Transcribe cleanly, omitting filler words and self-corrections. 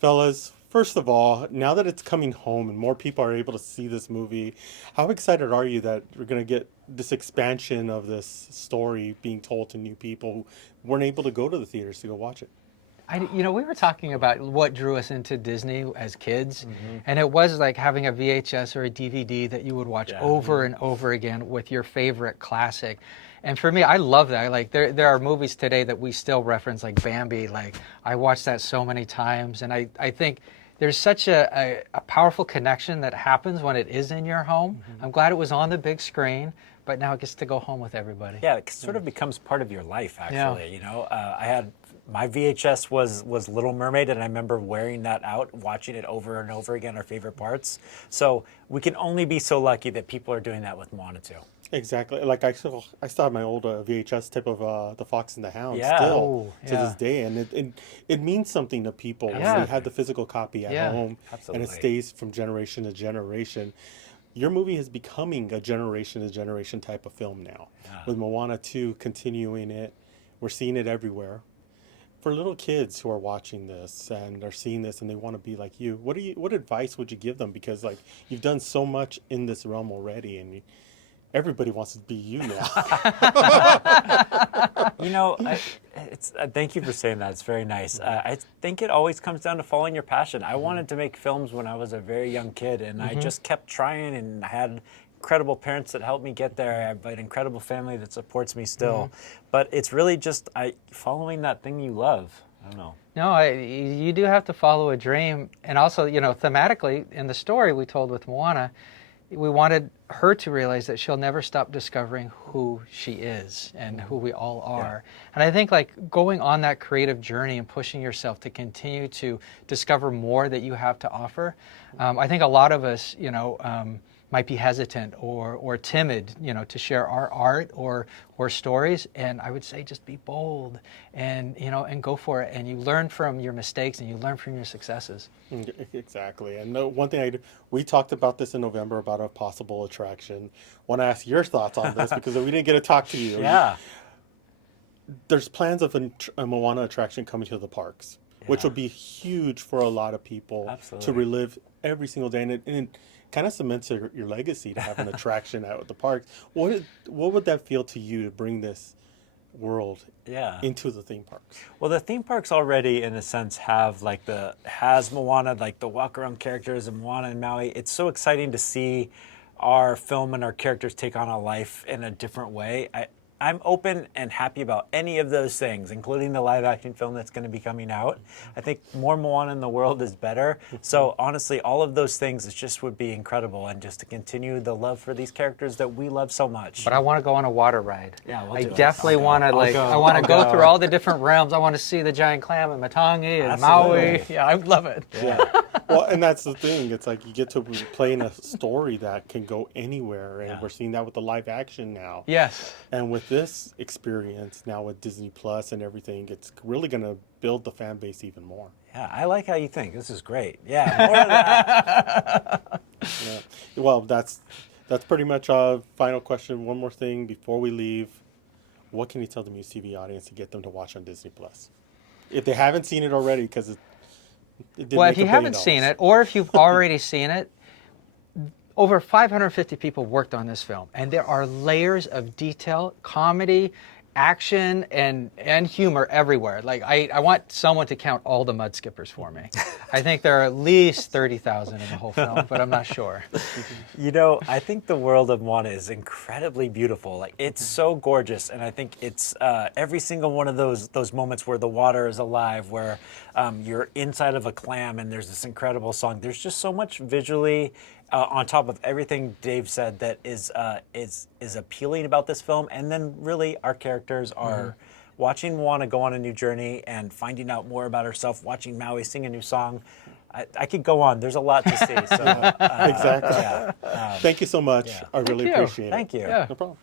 Fellas, first of all, now that it's coming home and more people are able to see this movie, how excited are you that we're going to get this expansion of this story being told to new people who weren't able to go to the theaters to go watch it? We were talking about what drew us into Disney as kids, and it was like having a VHS or a DVD that you would watch over and over again with your favorite classic. And for me, I love that. Like there are movies today that we still reference, like Bambi. Like I watched that so many times, and I think there's such a powerful connection that happens when it is in your home. I'm glad it was on the big screen, but now it gets to go home with everybody. Yeah, it sort of becomes part of your life, actually. I had my VHS was Little Mermaid, and I remember wearing that out, watching it over and over again, our favorite parts. So we can only be so lucky that people are doing that with Moana too. Exactly. Like I still have my old VHS tip of The Fox and the Hound Yeah. still to this day, and it means something to people. When they had the physical copy at home, and it stays from generation to generation. Your movie is becoming a generation to generation type of film now. With Moana 2 continuing it, we're seeing it everywhere. For little kids who are watching this and are seeing this and they want to be like you, what advice would you give them? Because like you've done so much in this realm already, and everybody wants to be you now. Thank you for saying that. It's very nice. I think it always comes down to following your passion. I wanted to make films when I was a very young kid, and I just kept trying, and I had incredible parents that helped me get there. I have an incredible family that supports me still. But it's really just following that thing you love. I don't know. No, you do have to follow a dream. And also, thematically, in the story we told with Moana, we wanted her to realize that she'll never stop discovering who she is and who we all are. And I think like going on that creative journey and pushing yourself to continue to discover more that you have to offer. I think a lot of us, might be hesitant or timid, to share our art or stories. And I would say just be bold and go for it. And you learn from your mistakes and you learn from your successes. Exactly. And one thing we talked about this in November about a possible attraction. Want to ask your thoughts on this because we didn't get to talk to you. Yeah. There's plans of a Moana attraction coming to the parks, which would be huge for a lot of people to relive every single day. And it kind of cements your legacy to have an attraction out at the parks. What would that feel to you to bring this world into the theme parks? Well, the theme parks already, in a sense, have has Moana, like the walk around characters of Moana and Maui. It's so exciting to see our film and our characters take on a life in a different way. I'm open and happy about any of those things, including the live-action film that's going to be coming out. I think more Moana in the world is better. So honestly, all of those things would be incredible, and just to continue the love for these characters that we love so much. But I want to go on a water ride. Yeah, I definitely want to I want to go through all the different realms. I want to see the giant clam in Matangi and Maui. Yeah, I love it. Yeah. Well, and that's the thing. It's like you get to play in a story that can go anywhere, and we're seeing that with the live action now. Yes. And with this experience now with Disney Plus and everything, it's really going to build the fan base even more. Yeah, I like how you think. This is great. Yeah, more of that. Well, that's pretty much a final question. One more thing before we leave. What can you tell the MUSE TV audience to get them to watch on Disney Plus? If they haven't seen it already, because it did well, make if you $1 billion. haven't seen it, or if you've already seen it, over 550 people worked on this film, and there are layers of detail, comedy, action, and humor everywhere. Like I want someone to count all the mud skippers for me. I think there are at least 30,000 in the whole film, but I'm not sure. I think the world of Moana is incredibly beautiful. Like it's so gorgeous, and I think it's every single one of those moments where the water is alive, where you're inside of a clam, and there's this incredible song. There's just so much visually. On top of everything Dave said, that is appealing about this film, and then really our characters are watching Moana go on a new journey and finding out more about herself, watching Maui sing a new song. I could go on. There's a lot to see. So, exactly. Thank you so much. I really appreciate it. Thank you. Yeah. No problem.